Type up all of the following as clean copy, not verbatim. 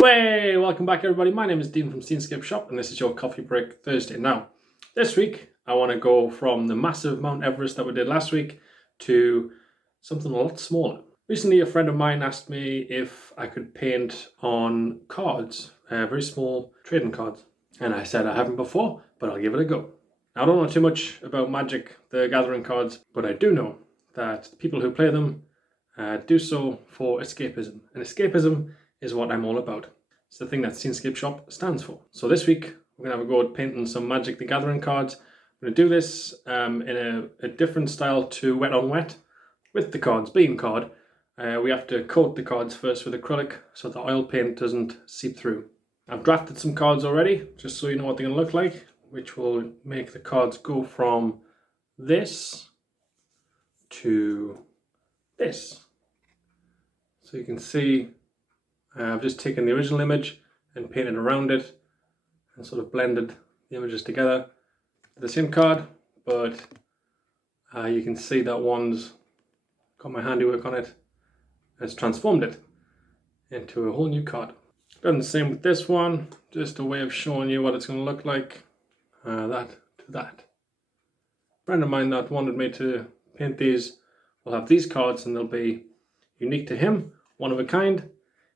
Hey, welcome back everybody. My name is Dean from Scenescapeshop and this is your Coffee Break Thursday. Now, this week I want to go from the massive Mount Everest that we did last week to something a lot smaller. Recently a friend of mine asked me if I could paint on cards, very small trading cards. And I said I haven't before, but I'll give it a go. Now, I don't know too much about Magic the Gathering cards, but I do know that the people who play them do so for escapism. And escapism is what I'm all about. It's the thing that Scenescapeshop stands for. So this week, we're going to have a go at painting some Magic the Gathering cards. I'm going to do this in a different style to wet on wet. With the cards being card, we have to coat the cards first with acrylic so the oil paint doesn't seep through. I've drafted some cards already, just so you know what they're going to look like, which will make the cards go from this to this. So you can see I've just taken the original image and painted around it and sort of blended the images together. The same card, but you can see that one's got my handiwork on it. It's transformed it into a whole new card. Done the same with this one, just a way of showing you what it's going to look like. That to that. A friend of mine that wanted me to paint these will have these cards and they'll be unique to him, one of a kind.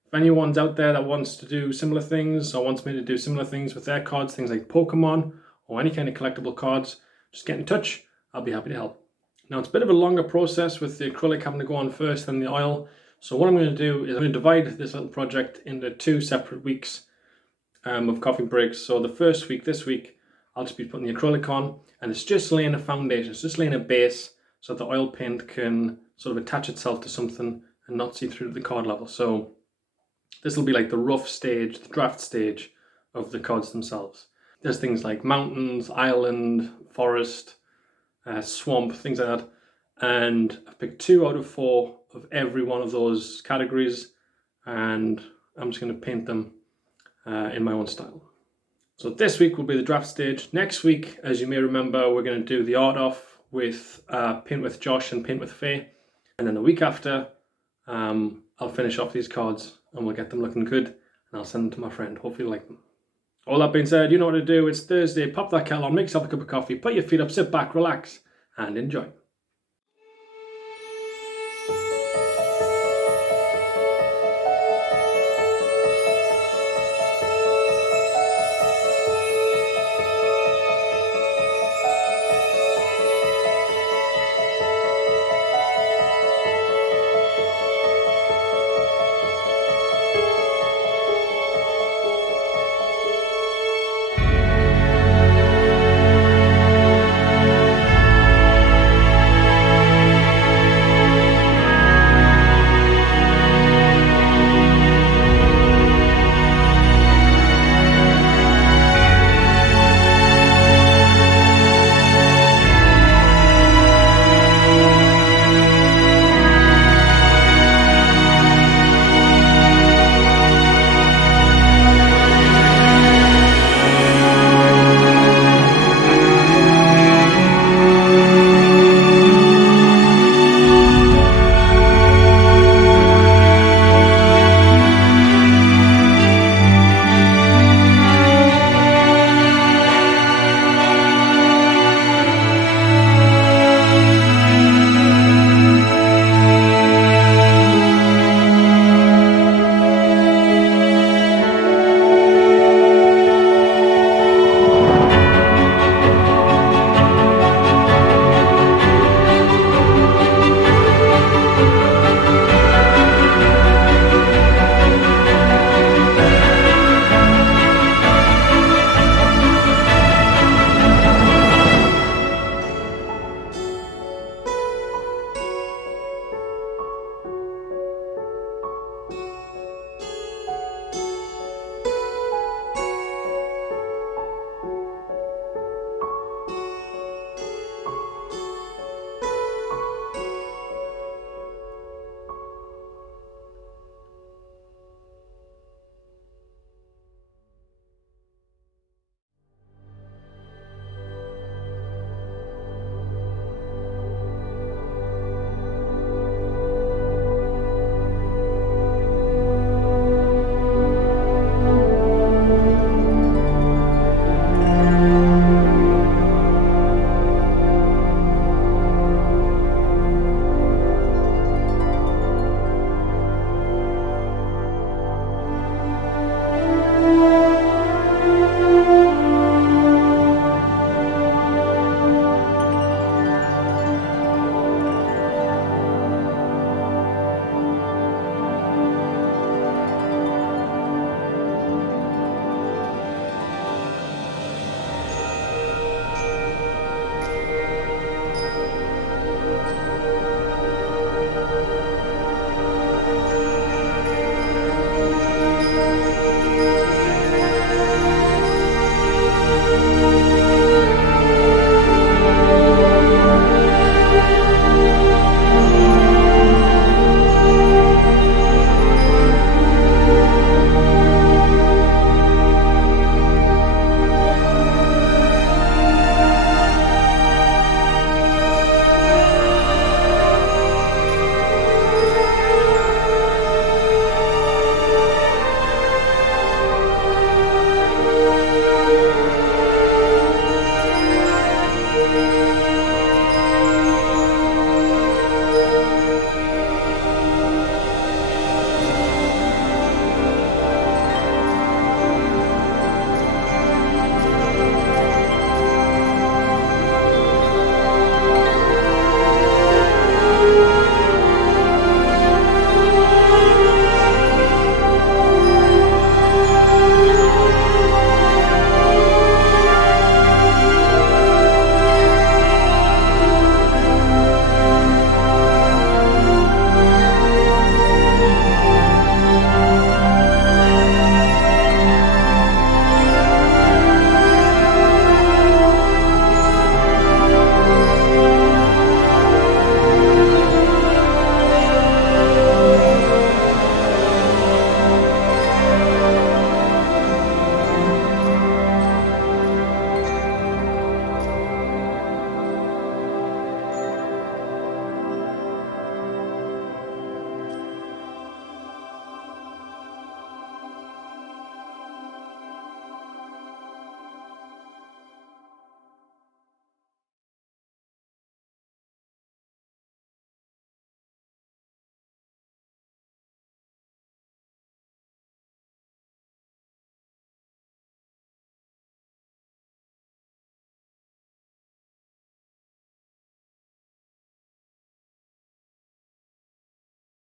If anyone's out there that wants to do similar things or wants me to do similar things with their cards, things like Pokemon or any kind of collectible cards, just get in touch. I'll be happy to help. Now, it's a bit of a longer process with the acrylic having to go on first than the oil. So what I'm going to do is I'm going to divide this little project into 2 separate weeks of coffee breaks. So the first week, this week, I'll just be putting the acrylic on and it's just laying a foundation. It's just laying a base so the oil paint can sort of attach itself to something and not see through to the card level. So this will be like the rough stage, the draft stage of the cards themselves. There's things like mountains, island, forest, swamp, things like that. And I've picked 2 out of 4 of every one of those categories. And I'm just going to paint them in my own style. So this week will be the draft stage. Next week, as you may remember, we're going to do the art off with Paint with Josh and Paint with Faye. And then the week after, I'll finish off these cards and we'll get them looking good and I'll send them to my friend. Hopefully you like them. All that being said, you know what to do. It's Thursday. Pop that kettle on, make yourself a cup of coffee, put your feet up, sit back, relax and enjoy.